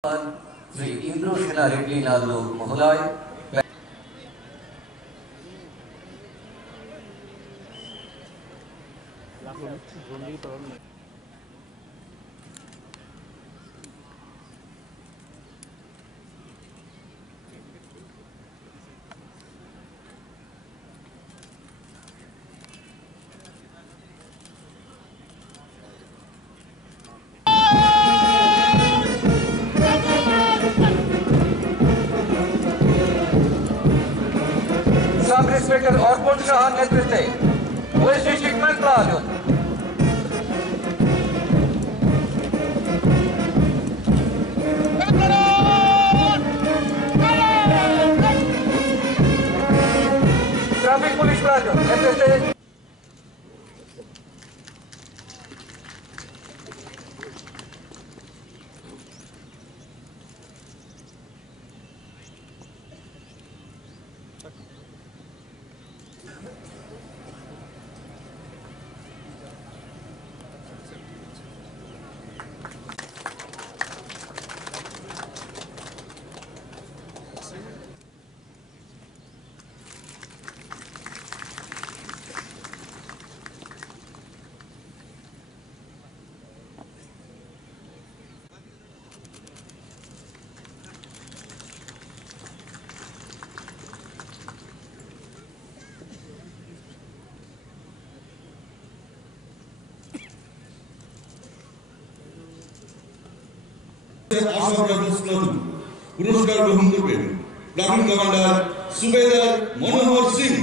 শ্রী ইন্দ্রসেনা রেড্ডি নাদু মহোদয়। Some respected Orpon Shah নেতৃত্বে police district metropolitan traffic police platoon নেতৃত্বে পুরস্কার গ্রহণ করবেন প্লাটুন কমান্ডার সুবেদার মনোহর Singh.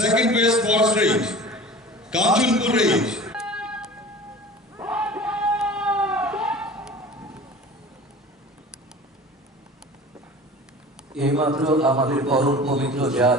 Second base force range, Kanchulpur range. এইমাত্র আমাদের পরম পবিত্র জাত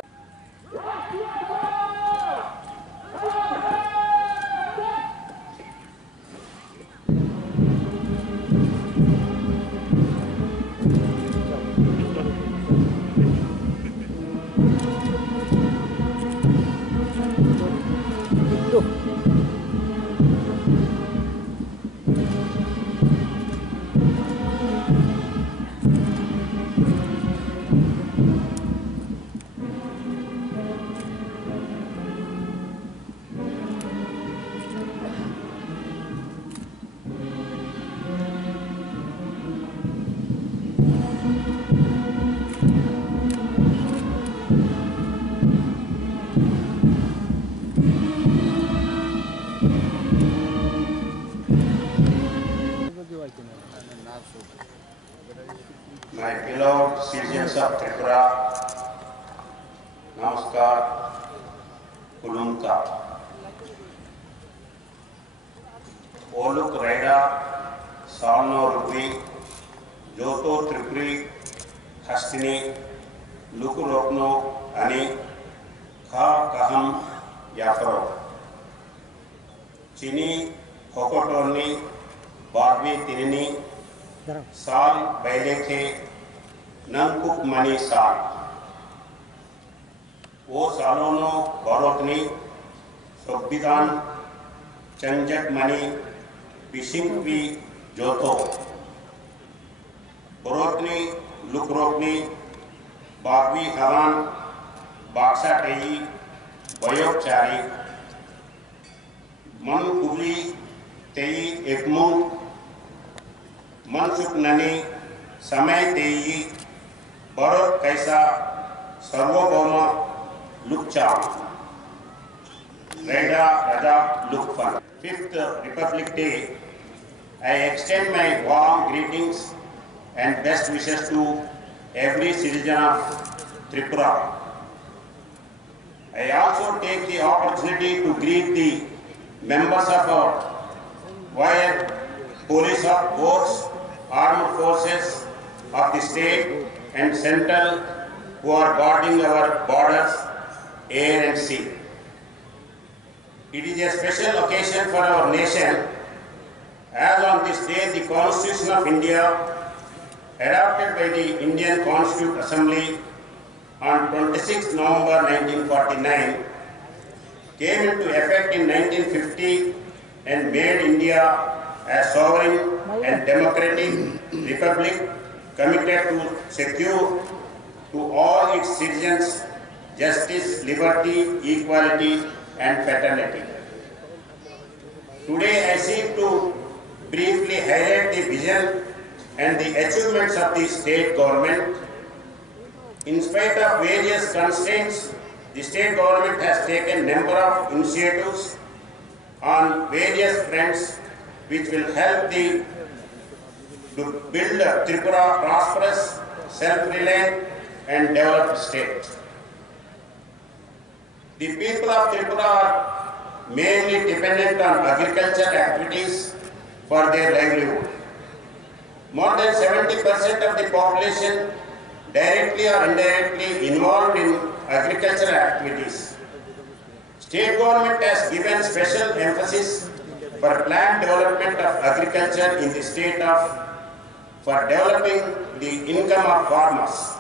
My fellow citizens of Tripura, Namaskar, Kulumka. Oluk Raida, Salno Rupi, Joto Tripuri, Hastini, Luku Rokno, Ani, Kha Kaham, Yafro. Chini, Hokotoni, Barbi Tirini, साल पहले थे नंकुक money साल वो सालों नो गौरवनी संविधान चंजक मनी पिशिंग भी जोतो गौरवनी लुकरोकनी बागवी हवान बाक्सा टेही वयोपचारी मन कुबली तेई एकमों मनसुख ननी समय तेई बरत कैसा सर्वभौम लुक्चा रेडा राजा लुकफन 5th Republic Day. I extend my warm greetings and best wishes to every citizen of Tripura. I also take the opportunity to greet the members of our wide police force, armed forces of the state and central who are guarding our borders, air and sea. It is a special occasion for our nation, as on this day the Constitution of India, adopted by the Indian Constituent Assembly on 26 November 1949, came into effect in 1950 and made India a sovereign and democratic republic committed to secure to all its citizens justice, liberty, equality and fraternity. Today I seek to briefly highlight the vision and the achievements of the state government. In spite of various constraints, the state government has taken a number of initiatives on various fronts which will help to build a Tripura prosperous, self-reliant and developed state. The people of Tripura are mainly dependent on agricultural activities for their livelihood. More than 70% of the population directly or indirectly involved in agricultural activities. State government has given special emphasis for planned development of agriculture in the state for developing the income of farmers.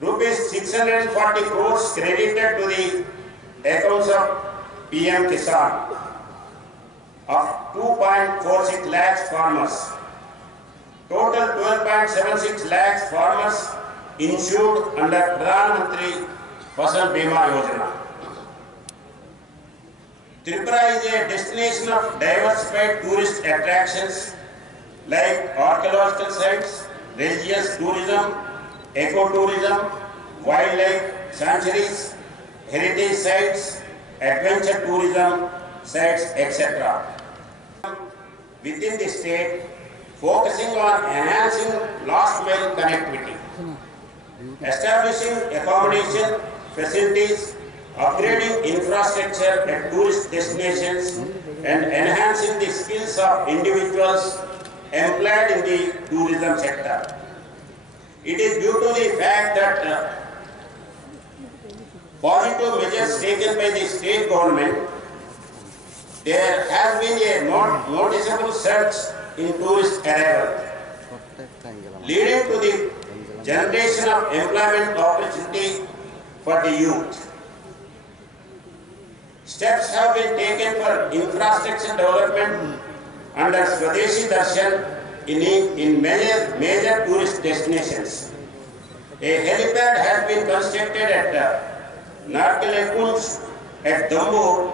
Rupees 640 crores credited to the accounts of PM Kisan of 2.46 lakhs farmers. Total 12.76 lakhs farmers insured under Pradhan Mantri Fasal Bima Yojana. Tripura is a destination of diversified tourist attractions like archaeological sites, religious tourism, ecotourism, wildlife sanctuaries, heritage sites, adventure tourism sites, etc. Within the state, focusing on enhancing last mile connectivity, establishing accommodation facilities, upgrading infrastructure at tourist destinations, and enhancing the skills of individuals employed in the tourism sector. It is due to the fact that positive measures taken by the state government, there has been a noticeable surge in tourist arrival, leading to the generation of employment opportunity for the youth. Steps have been taken for infrastructure development under Swadeshi Darshan in major tourist destinations. A helipad has been constructed at Narkalekunj at Dambur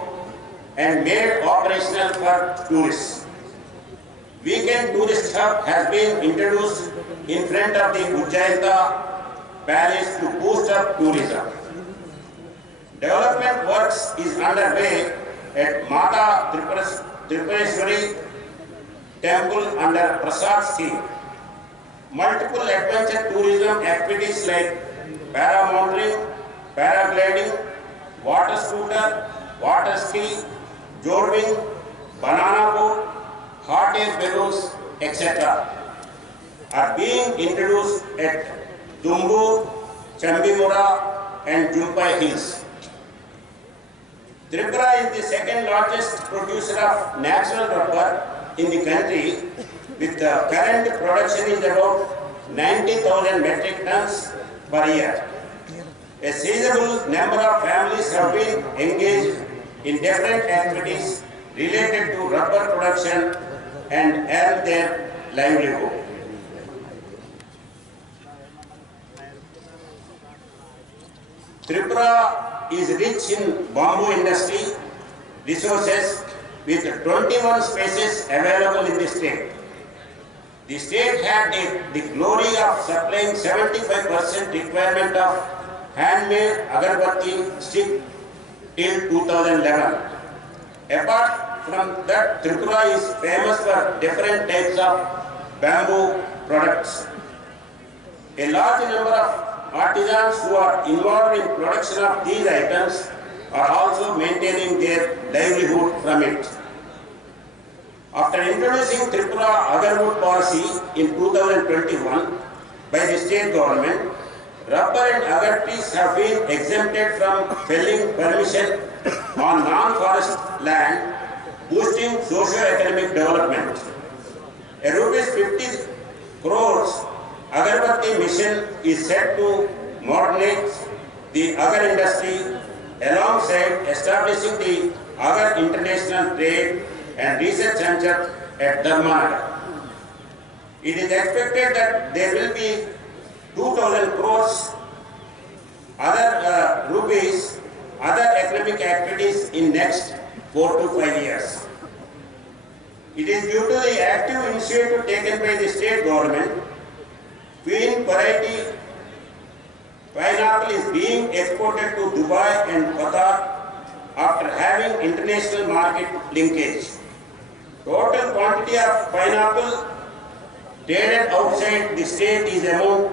and made operational for tourists. Weekend tourist hub has been introduced in front of the Ujjainta Palace to boost up tourism. Development works is underway at Mata Tripureshwari Temple under Prasad scheme. Multiple adventure tourism activities like paramotoring, paragliding, water scooter, water ski, jodhing, banana boat, hot air balloons, etc. are being introduced at Dumbur, Chambimura and Jumpai Hills. Tripura is the second largest producer of natural rubber in the country, with the current production is about 90,000 metric tons per year. A sizable number of families have been engaged in different activities related to rubber production and earn their livelihood. Tripura is rich in bamboo industry resources with 21 species available in the state. The state had the glory of supplying 75% requirement of handmade agarbatti stick till 2011. Apart from that, Tripura is famous for different types of bamboo products. A large number of artisans who are involved in production of these items are also maintaining their livelihood from it. After introducing Tripura Agarwood policy in 2021 by the state government, rubber and agar trees have been exempted from felling permission on non-forest land, boosting socio-economic development. A rupees 50 crores Agarbatti mission is set to modernize the agar industry alongside establishing the Agar International Trade and Research Center at Dharmanagar. It is expected that there will be 2,000 crores other economic activities in next 4 to 5 years. It is due to the active initiative taken by the state government. Queen variety pineapple is being exported to Dubai and Qatar after having international market linkage. Total quantity of pineapple traded outside the state is around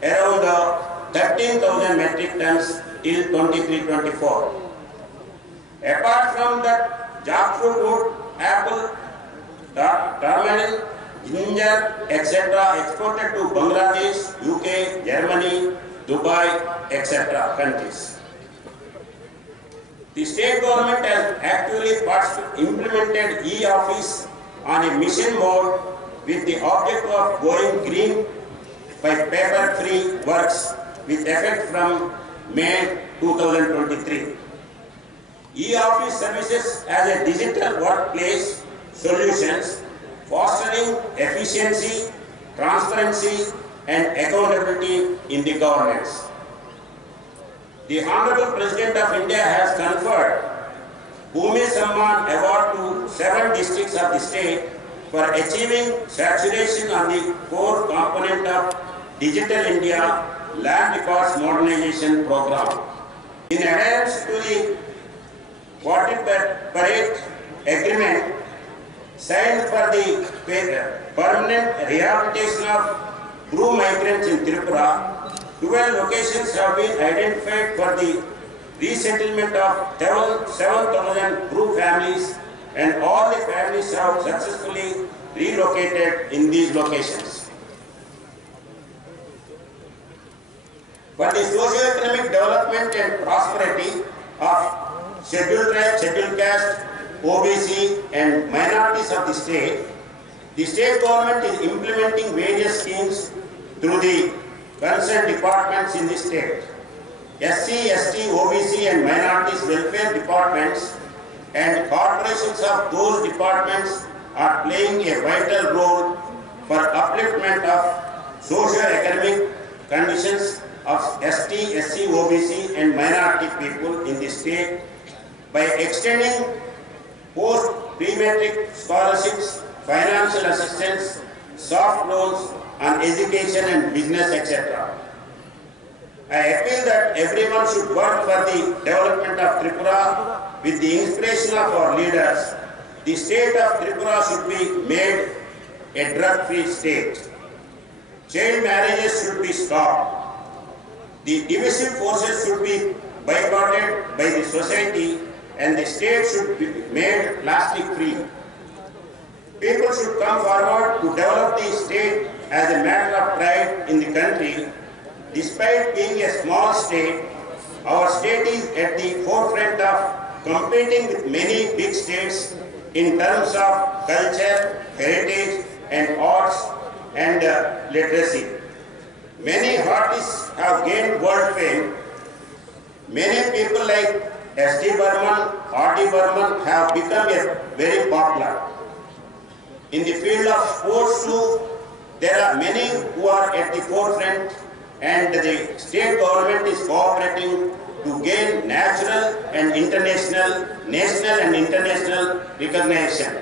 13,000 metric tons till 23-24. Apart from that, jackfruit wood, apple, tamarind, ginger, etc. exported to Bangladesh, UK, Germany, Dubai, etc. countries. The state government has actually implemented e-office on a mission mode with the object of going green by paper-free works with effect from May 2023. E-office services as a digital workplace solutions fostering efficiency, transparency and accountability in the governance. The Honorable President of India has conferred Bhumi Samman Award to 7 districts of the state for achieving saturation on the core component of Digital India Land Records Modernization Program. In adherence to the Parade Agreement signed for the permanent rehabilitation of Bru migrants in Tripura, 12 locations have been identified for the resettlement of 7,000 Bru families, and all the families have successfully relocated in these locations. For the socio-economic development and prosperity of scheduled tribe, scheduled caste, OBC and minorities of the state government is implementing various schemes through the concerned departments in the state. SC, ST, OBC and minorities welfare departments and corporations of those departments are playing a vital role for upliftment of socio-economic conditions of ST, SC, OBC and minority people in the state by extending post-pre-matric scholarships, financial assistance, soft loans on education and business, etc. I appeal that everyone should work for the development of Tripura with the inspiration of our leaders. The state of Tripura should be made a drug-free state. Child marriages should be stopped. The divisive forces should be boycotted by the society and the state should be made plastic-free. People should come forward to develop the state as a matter of pride in the country. Despite being a small state, our state is at the forefront of competing with many big states in terms of culture, heritage and arts and literacy. Many artists have gained world fame. Many people like S.D. Burman, R.D. Burman have become very popular. In the field of sports too, there are many who are at the forefront and the state government is cooperating to gain national and international, national and international recognition.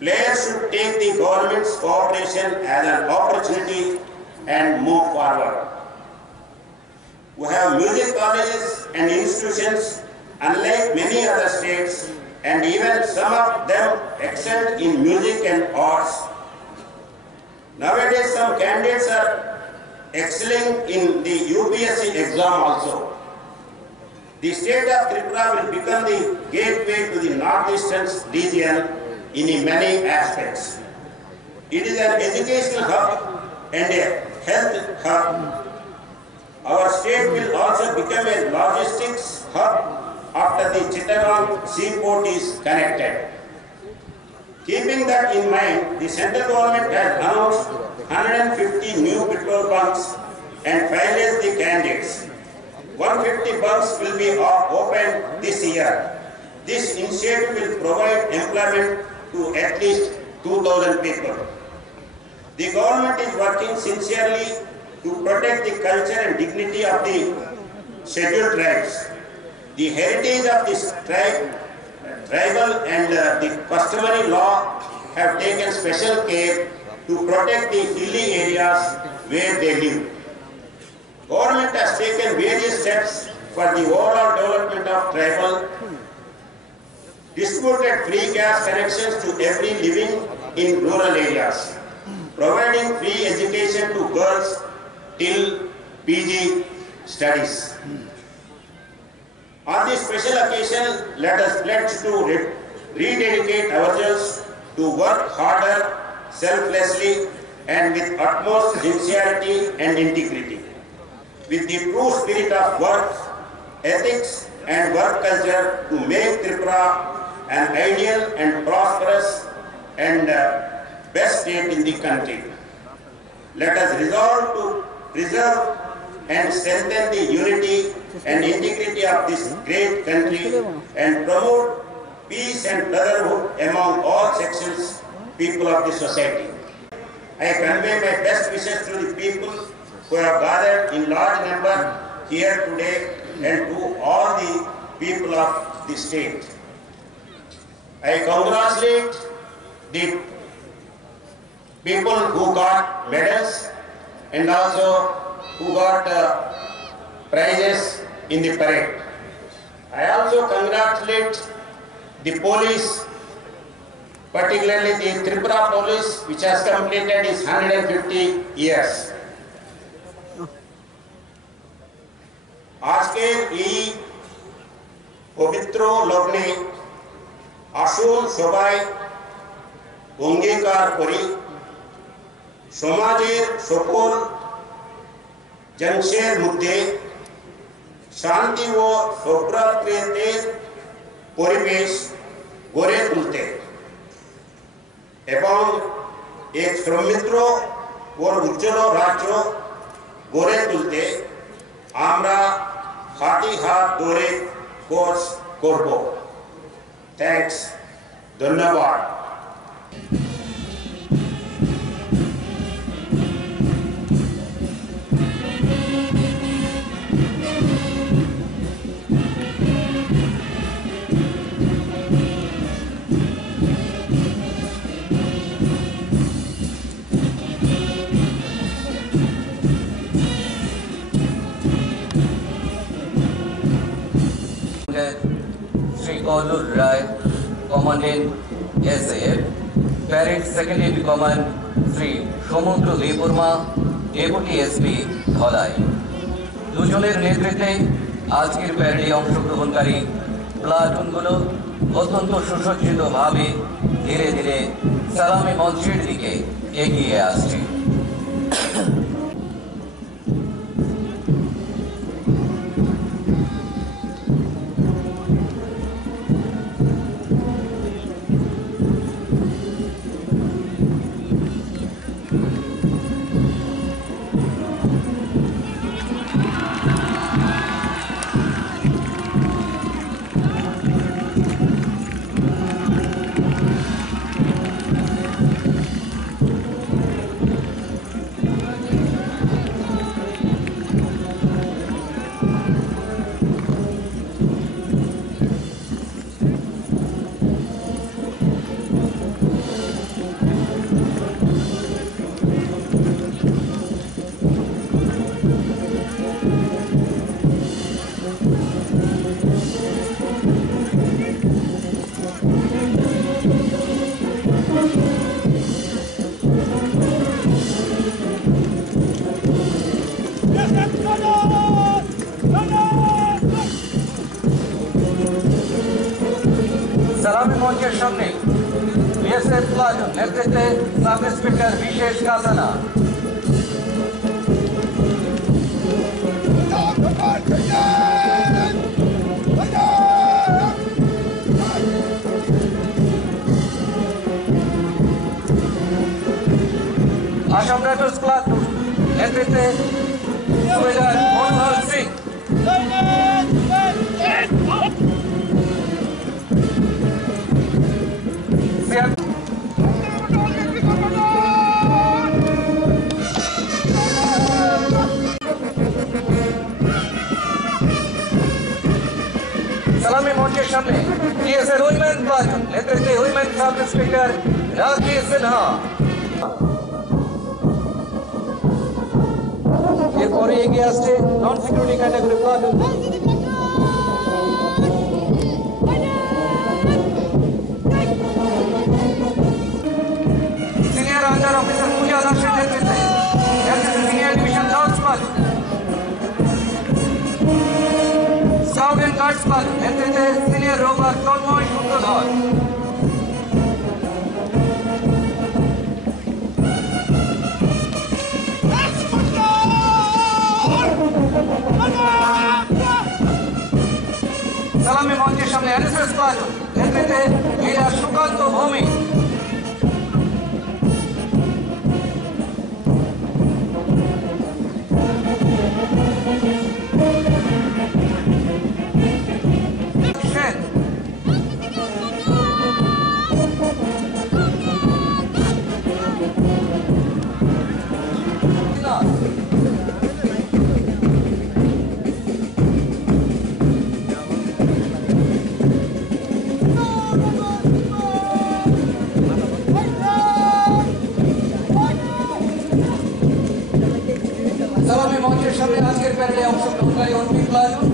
Players should take the government's cooperation as an opportunity and move forward. We have music colleges and institutions unlike many other states, and even some of them excel in music and arts. Nowadays, some candidates are excelling in the UPSC exam also. The state of Tripura will become the gateway to the northeastern region in many aspects. It is an educational hub and a health hub. Our state will also become a logistics hub after the Chittagong seaport is connected. Keeping that in mind, the central government has announced 150 new petrol bunks and finalized the candidates. 150 bunks will be opened this year. This initiative will provide employment to at least 2,000 people. The government is working sincerely to protect the culture and dignity of the scheduled tribes. The heritage of this tribal and the customary law have taken special care to protect the hilly areas where they live. Government has taken various steps for the overall development of tribal, distributed free gas connections to every living in rural areas, providing free education to girls till PG studies. On this special occasion, let us pledge to rededicate ourselves to work harder, selflessly, and with utmost sincerity and integrity. With the true spirit of work, ethics, and work culture to make Tripura an ideal and prosperous and best state in the country. Let us resolve to preserve and strengthen the unity and integrity of this great country and promote peace and brotherhood among all sections, people of the society. I convey my best wishes to the people who have gathered in large number here today and to all the people of the state. I congratulate the people who got medals and also who got prizes in the parade. I also congratulate the police, particularly the Tripura police, which has completed its 150 years. আজকের এই পবিত্র লগ্নে আসুন সবাই অঙ্গীকার করি সমাজের সকল জনসের মধ্যে শান্তি ও সৌভ্রাতৃত্বের পরিবেশ গড়ে তুলতে এবং এক সমৃদ্ধ ও উজ্জ্বল রাজ্য গড়ে তুলতে আমরা হাতে হাত ধরে কাজ করব। থ্যাঙ্কস, ধন্যবাদ। Sri Kolur Rai, Commandant SAF, Parade Second in Command Sri Shomundru Deburma, Deputy SP Dholai. দুজনের নেতৃত্বে আজকের প্যারেডে অংশগ্রহণকারী প্লাটুনগুলো অত্যন্ত সুসজ্জিতভাবে ধীরে ধীরে সালামি মঞ্চের দিকে এগিয়ে আসছে। নেতৃত্বে সাব ইন্সপেক্টর বিশেষ কাসানা। আসাম রাইফেলস ক্লাব নেতৃত্বে সুবেদার মনোহর সিং। সালামি মঞ্চের সামনে টিএসএ উইমেন প্লাটুন নেতৃত্বে women sub inspector Rakhi Sinha. এরপরে এগিয়ে আসছে non security category platoon. Senior under officer Puja দাসের নেতৃত্বে senior division launch platoon. Scout and guards platoon নেতৃত্বে সিনিয়র রোভার তন্ময় সূত্রধর। সালামি মঞ্চের সামনে এনএসএস প্লাটুন নেতৃত্বে লিডার সুকান্ত ভৌমিক। সেন সালামি মঞ্চের সামনে আজকের প্যারেডে অংশগ্রহণকারী অর্পিত platoon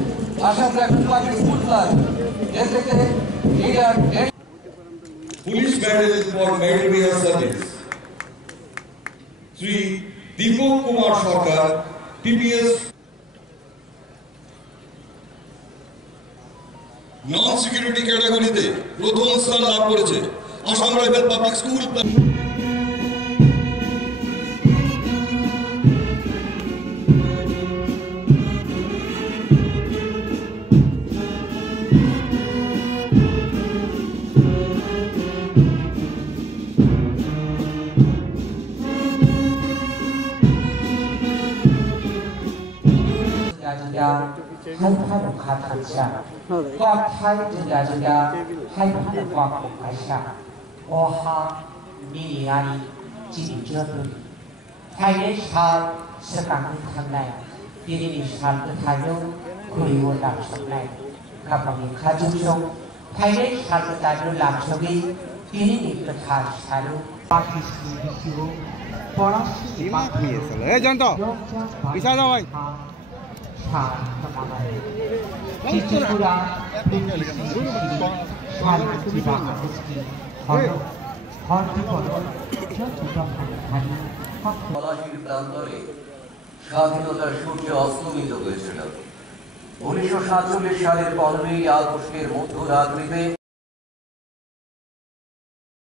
Assam Rifles public school platoon নেতৃত্বে leader Police Medal for Meritorious Service, Sri Deepak Kumar Sarkar, TPS non security ক্যাটাগরিতে প্রথম স্থান লাভ করেছে Assam rifle public school. hai phát được khá thật xa con thái từ là từ là hai phát được qua của cái xa ô ha mi ai chỉ chưa được hai đến sau sẽ càng thằng này đi đi sau cái thái đâu khui vô làm sống này các bạn khá chung chung hai đến sau cái thái đâu làm sống đi đi đi cái thái thái đâu ba cái gì đi vô পড়াশোনা জানতো বিশাল ভাই পলাশীর প্রান্তরে স্বাধীনতার সূর্য অস্তমিত হয়েছিল 1947 সালের 15ই আগস্টের মধ্যরাত্রিতে।